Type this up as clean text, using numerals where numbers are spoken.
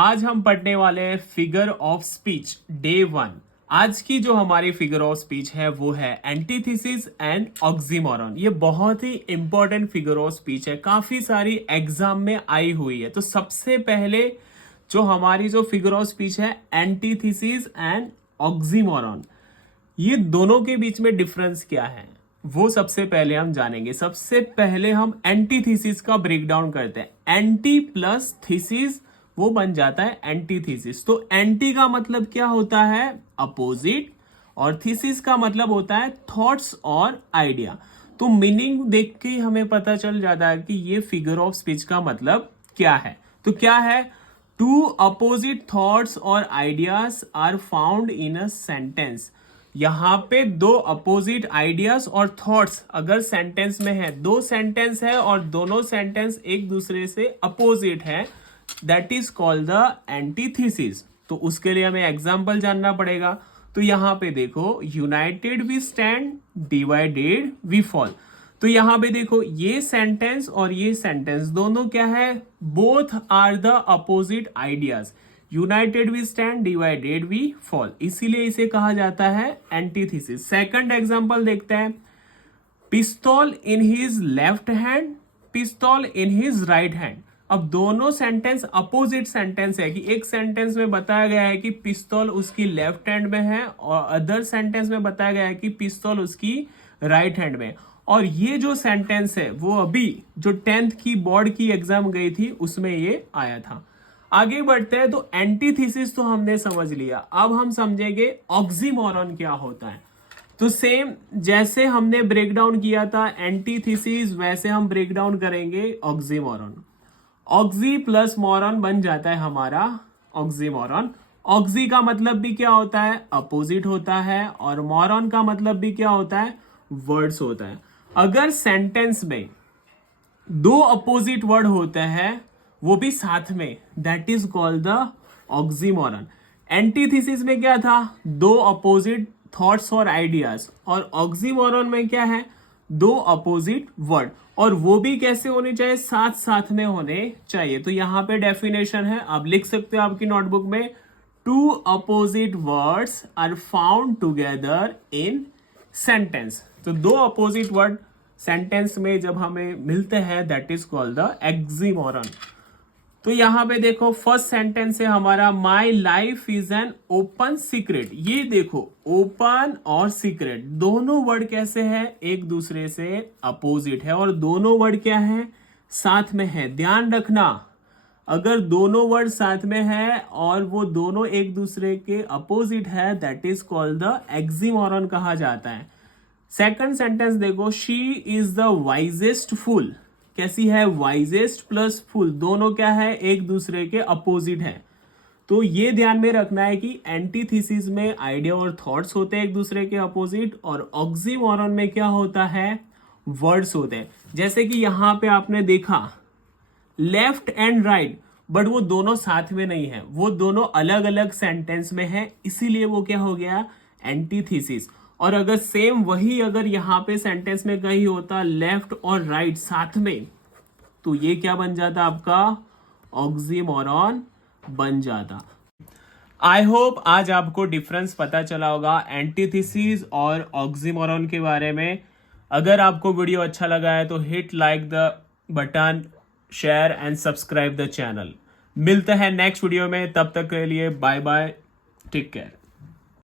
आज हम पढ़ने वाले हैं फिगर ऑफ स्पीच डे 1। आज की जो हमारी फिगर ऑफ स्पीच है वो है एंटीथेसिस एंड ऑक्सीमोरॉन। ये बहुत ही इंपॉर्टेंट फिगर ऑफ स्पीच है, काफी सारी एग्जाम में आई हुई है। तो सबसे पहले जो हमारी जो फिगर ऑफ स्पीच है एंटीथेसिस एंड ऑक्सीमोरॉन, ये दोनों के बीच में डिफरेंस क्या है वो सबसे पहले हम जानेंगे। सबसे पहले हम एंटीथेसिस का ब्रेकडाउन करते हैं। एंटी प्लस थीसिस वो बन जाता है एंटीथेसिस। तो एंटी का मतलब क्या होता है? अपोजिट। और थीसिस का मतलब होता है थॉट्स और आइडिया। तो मीनिंग देख के हमें पता चल जाता है कि ये फिगर ऑफ स्पीच का मतलब क्या है। तो क्या है? टू अपोजिट थॉट्स और ideas are found in a sentence. यहां पे दो अपोजिट आइडियाज और थॉट्स अगर सेंटेंस में है, दो सेंटेंस है और दोनों सेंटेंस एक दूसरे से अपोजिट है, that is called the antithesis. तो उसके लिए हमें एग्जाम्पल जानना पड़ेगा। तो यहां पे देखो, united we stand, divided we fall. तो यहां पे देखो, ये सेंटेंस और ये सेंटेंस दोनों क्या है? Both are the opposite ideas. United we stand, divided we fall, इसीलिए इसे कहा जाता है एंटीथेसिस। सेकंड एग्जांपल देखते हैं। पिस्तौल इन हिज लेफ्ट हैंड, पिस्तौल इन हिज राइट हैंड। अब दोनों सेंटेंस अपोजिट सेंटेंस है कि एक सेंटेंस में बताया गया है कि पिस्तौल उसकी लेफ्ट हैंड में है और अदर सेंटेंस में बताया गया है कि पिस्तौल उसकी राइट हैंड में। और ये जो सेंटेंस है वो अभी जो 10th की बोर्ड की एग्जाम गई थी उसमें ये आया था। आगे बढ़ते हैं। तो एंटीथेसिस तो हमने समझ लिया, अब हम समझेंगे ऑक्सीमोरॉन क्या होता है। तो सेम जैसे हमने ब्रेक डाउन किया था एंटीथेसिस, वैसे हम ब्रेक डाउन करेंगे ऑक्सीमोरॉन। ऑक्सी प्लस मोरॉन बन जाता है हमारा ऑक्सीमोरॉन। ऑक्सी का मतलब भी क्या होता है? अपोजिट होता है। और मोरॉन का मतलब भी क्या होता है? वर्ड्स होता है। अगर सेंटेंस में दो अपोजिट वर्ड होते हैं वो भी साथ में, that is called the oxymoron. Antithesis में क्या था? दो अपोजिट थॉट्स और आइडियाज। और ऑक्सीमोरॉन में क्या है? दो अपोजिट वर्ड, और वो भी कैसे होने चाहिए? साथ साथ में होने चाहिए। तो यहां पे डेफिनेशन है, आप लिख सकते हो आपकी नोटबुक में। Two opposite words are found together in sentence. तो दो अपोजिट वर्ड सेंटेंस में जब हमें मिलते हैं that is called the oxymoron. तो यहां पे देखो, फर्स्ट सेंटेंस है हमारा, my life is an open secret. ये देखो, ओपन और सीक्रेट दोनों वर्ड कैसे हैं? एक दूसरे से अपोजिट है। और दोनों वर्ड क्या है? साथ में है। ध्यान रखना, अगर दोनों वर्ड साथ में है और वो दोनों एक दूसरे के अपोजिट है, that is called the oxymoron कहा जाता है। सेकंड सेंटेंस देखो, शी इज द वाइजेस्ट फूल। कैसी है? वाइजेस्ट प्लस फुल, दोनों क्या है? एक दूसरे के अपोजिट है। तो ये ध्यान में रखना है कि एंटीथेसिस में आइडिया और थॉट्स होते हैं एक दूसरे के अपोजिट, और ऑक्सीमोरॉन में क्या होता है? वर्ड्स होते हैं। जैसे कि यहां पे आपने देखा लेफ्ट एंड राइट, बट वो दोनों साथ में नहीं है, वो दोनों अलग अलग सेंटेंस में है, इसीलिए वो क्या हो गया? एंटीथेसिस। और अगर सेम वही अगर यहां पे सेंटेंस में कहीं होता लेफ्ट और राइट साथ में, तो ये क्या बन जाता? आपका ऑक्सीमोरॉन बन जाता। आई होप आज आपको डिफरेंस पता चला होगा एंटीथेसिस और ऑक्सीमोरॉन के बारे में। अगर आपको वीडियो अच्छा लगा है तो hit like the button, share and subscribe the channel. मिलते हैं नेक्स्ट वीडियो में, तब तक के लिए बाय बाय, टेक केयर।